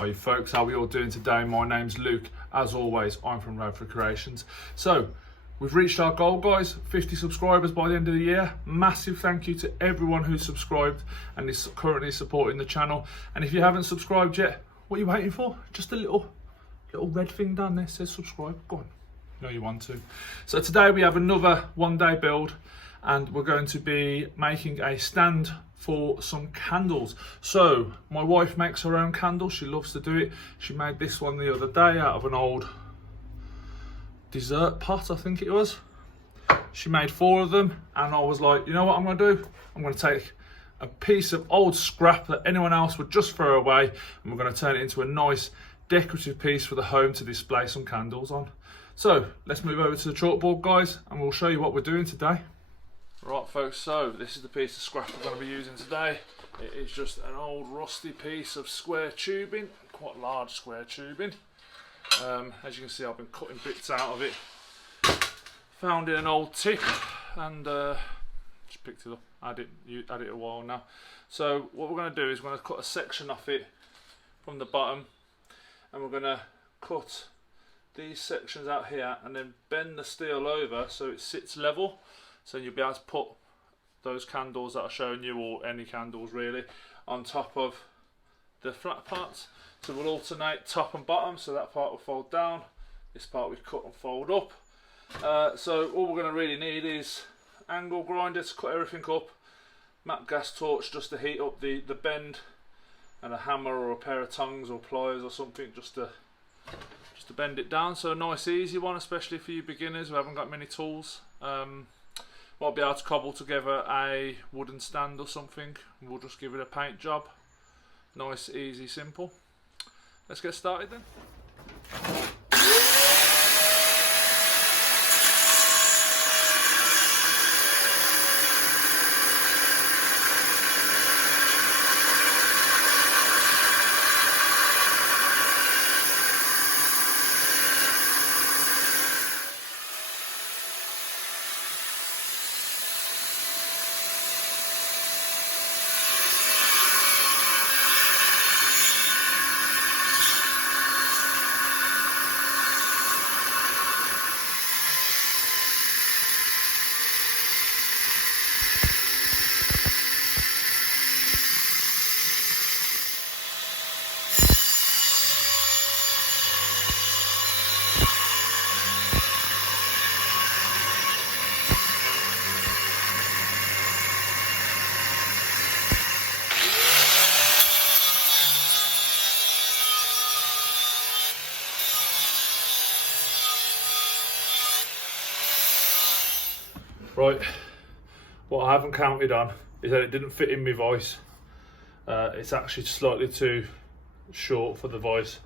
Hi folks, how are we all doing today? My name's Luke. As always, I'm from Radford Creations. So, we've reached our goal, guys, 50 subscribers by the end of the year. Massive thank you to everyone who's subscribed and is currently supporting the channel. And if you haven't subscribed yet, what are you waiting for? Just a little red thing down there says subscribe. Go on, you know you want to. So today we have another one-day build, and we're going to be making a stand for some candles. So my wife makes her own candles. She loves to do it. She made this one the other day out of an old dessert pot, I think it was. She made 4 of them, and I was like, you know what I'm going to do? I'm going to take a piece of old scrap that anyone else would just throw away, and we're going to turn it into a nice decorative piece for the home to display some candles on. So let's move over to the chalkboard, guys, and we'll show you what we're doing today. Right folks, so this is the piece of scrap we're going to be using today. It is just an old rusty piece of square tubing, quite large square tubing. As you can see, I've been cutting bits out of it. Found it in an old tip and just picked it up. Had it a while now. So what we're going to do is we're going to cut a section off it from the bottom, and we're going to cut these sections out here and then bend the steel over so it sits level. So you'll be able to put those candles that I've shown you, or any candles really, on top of the flat parts. So we'll alternate top and bottom, so that part will fold down, this part we cut and fold up. So all we're going to really need is angle grinder to cut everything up, matte gas torch just to heat up the bend, and a hammer or a pair of tongs or pliers or something just to bend it down. So a nice easy one, especially for you beginners who haven't got many tools. Might be able to cobble together a wooden stand or something. We'll just give it a paint job. Nice, easy, simple. Let's get started then. Right, what I haven't counted on is that it didn't fit in my voice. It's actually slightly too short for the voice.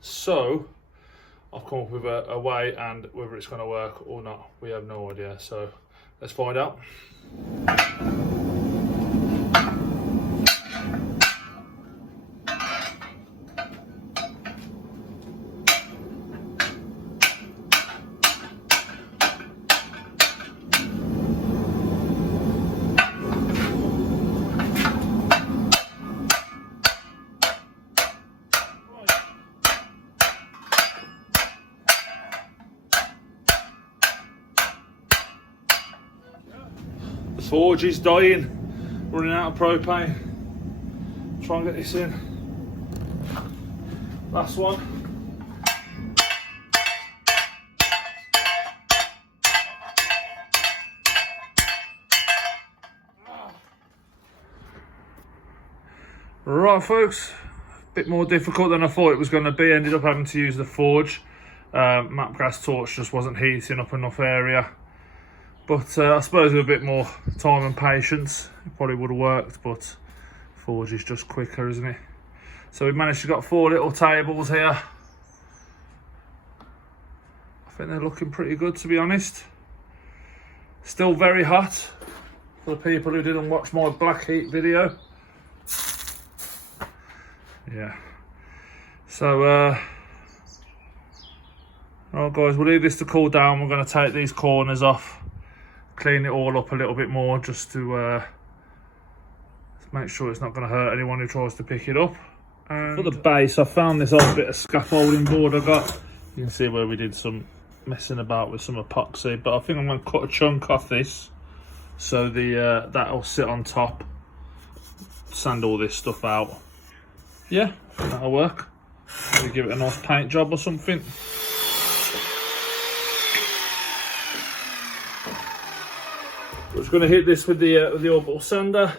So I've come up with a way, and whether it's going to work or not, we have no idea. So let's find out. The forge is dying, running out of propane. Try and get this in. Last one. Right folks, a bit more difficult than I thought it was going to be. Ended up having to use the forge. Matte gas torch just wasn't heating up enough area. But I suppose with a bit more time and patience, it probably would have worked, but forge is just quicker, isn't it? So we've managed to got 4 little tables here. I think they're looking pretty good, to be honest. Still very hot for the people who didn't watch my black heat video. Yeah. So, alright guys, we'll leave this to cool down. We're going to take these corners off, clean it all up a little bit more, just to make sure it's not going to hurt anyone who tries to pick it up. And for the base, I found this old bit of scaffolding board I got. You can see where we did some messing about with some epoxy, but I think I'm going to cut a chunk off this so the that'll sit on top. Sand all this stuff out. Yeah, I think that'll work. Maybe give it a nice paint job or something. We're just going to hit this with the orbital sander.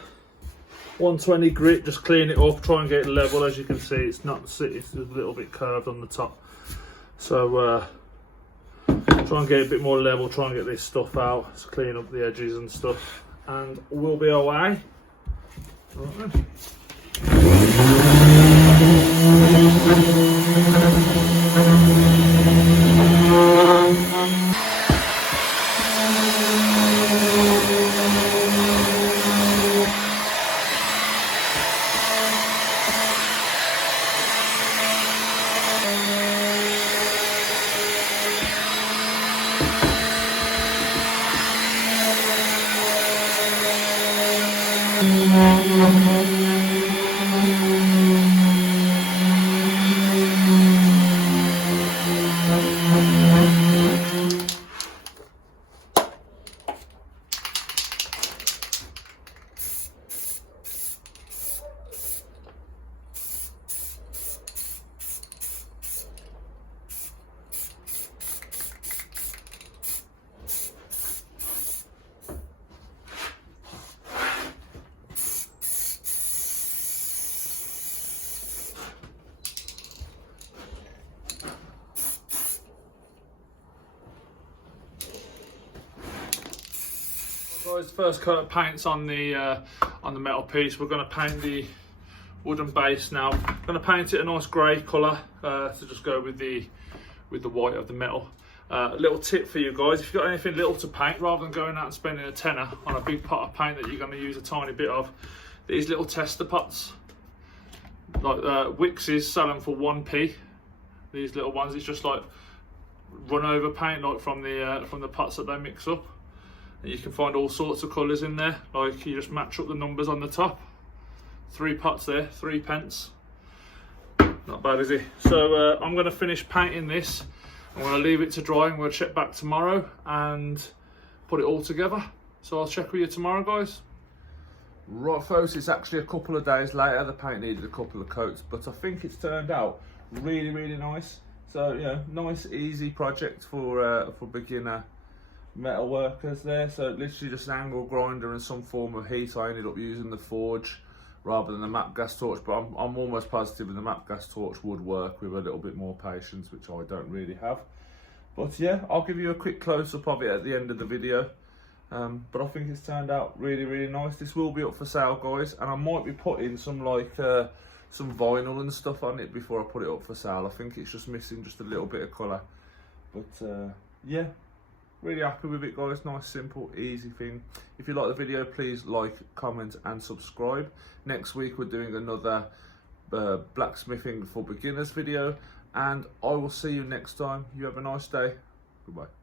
120 grit, just clean it up, try and get it level. As you can see, it's not sitting, it's a little bit curved on the top. So try and get it a bit more level, try and get this stuff out, just clean up the edges and stuff, and we'll be away. Right then. Guys, first coat of paint's on the metal piece. We're going to paint the wooden base now. I'm going to paint it a nice grey colour to just go with the white of the metal. A little tip for you guys: if you've got anything little to paint, rather than going out and spending a tenner on a big pot of paint that you're going to use a tiny bit of, these little tester pots, like Wickes sell them for 1p. These little ones, it's just like run over paint, like from the pots that they mix up. You can find all sorts of colours in there, like you just match up the numbers on the top. 3 pots there, 3p. Not bad, is it? So I'm going to finish painting this. I'm going to leave it to dry and we'll check back tomorrow and put it all together. So I'll check with you tomorrow, guys. Right folks, it's actually a couple of days later. The paint needed a couple of coats, but I think it's turned out really, really nice. So yeah, nice easy project for beginner metal workers there. So literally just an angle grinder and some form of heat. I ended up using the forge rather than the map gas torch, but I'm almost positive that the map gas torch would work with a little bit more patience, which I don't really have. But yeah, I'll give you a quick close-up of it at the end of the video. But I think it's turned out really, really nice. This will be up for sale, guys, and I might be putting some some vinyl and stuff on it before I put it up for sale. I think it's just missing just a little bit of colour. But yeah, really happy with it, guys. Nice, simple, easy thing. If you like the video, please like, comment and subscribe. Next week we're doing another blacksmithing for beginners video, and I will see you next time. You have a nice day. Goodbye.